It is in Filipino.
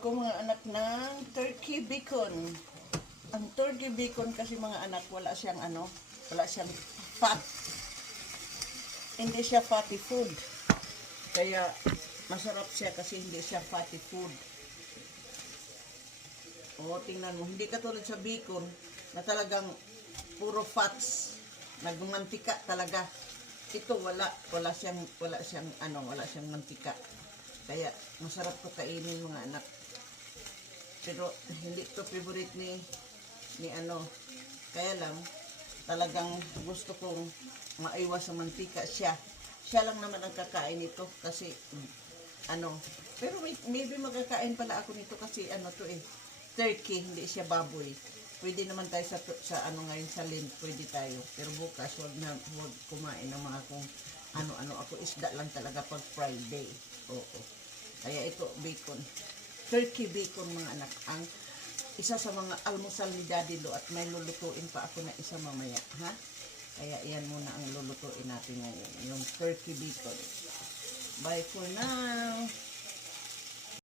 ako mga anak ng turkey bacon. Ang turkey bacon kasi mga anak, wala siyang wala siyang fat. Hindi siya fatty food. Kaya masarap siya kasi hindi siya fatty food. O, tingnan mo, hindi katulad sa bacon na talagang puro fats, nagmantika talaga. Ito wala siyang mantika. Kaya masarap ko kainin mga anak. Pero hindi to favorite ni kaya lang talagang gusto kong maiwas sa mantika siya. Siya lang naman ang kakain nito kasi pero maybe magkakain pala ako nito kasi to turkey, hindi siya baboy. Pwede naman tayo sa ngayon sa Lent, pwede tayo. Pero bukas wag kumain ng mga kung ano ako, isda lang talaga pag Friday. Oo. Kaya ito bacon. Turkey bacon mga anak, ang isa sa mga almusal ni Daddy Lo, at may lulutuin pa ako na isa mamaya, ha? Kaya iyan muna ang lulutuin natin ngayon, yung turkey bacon. Bye for now.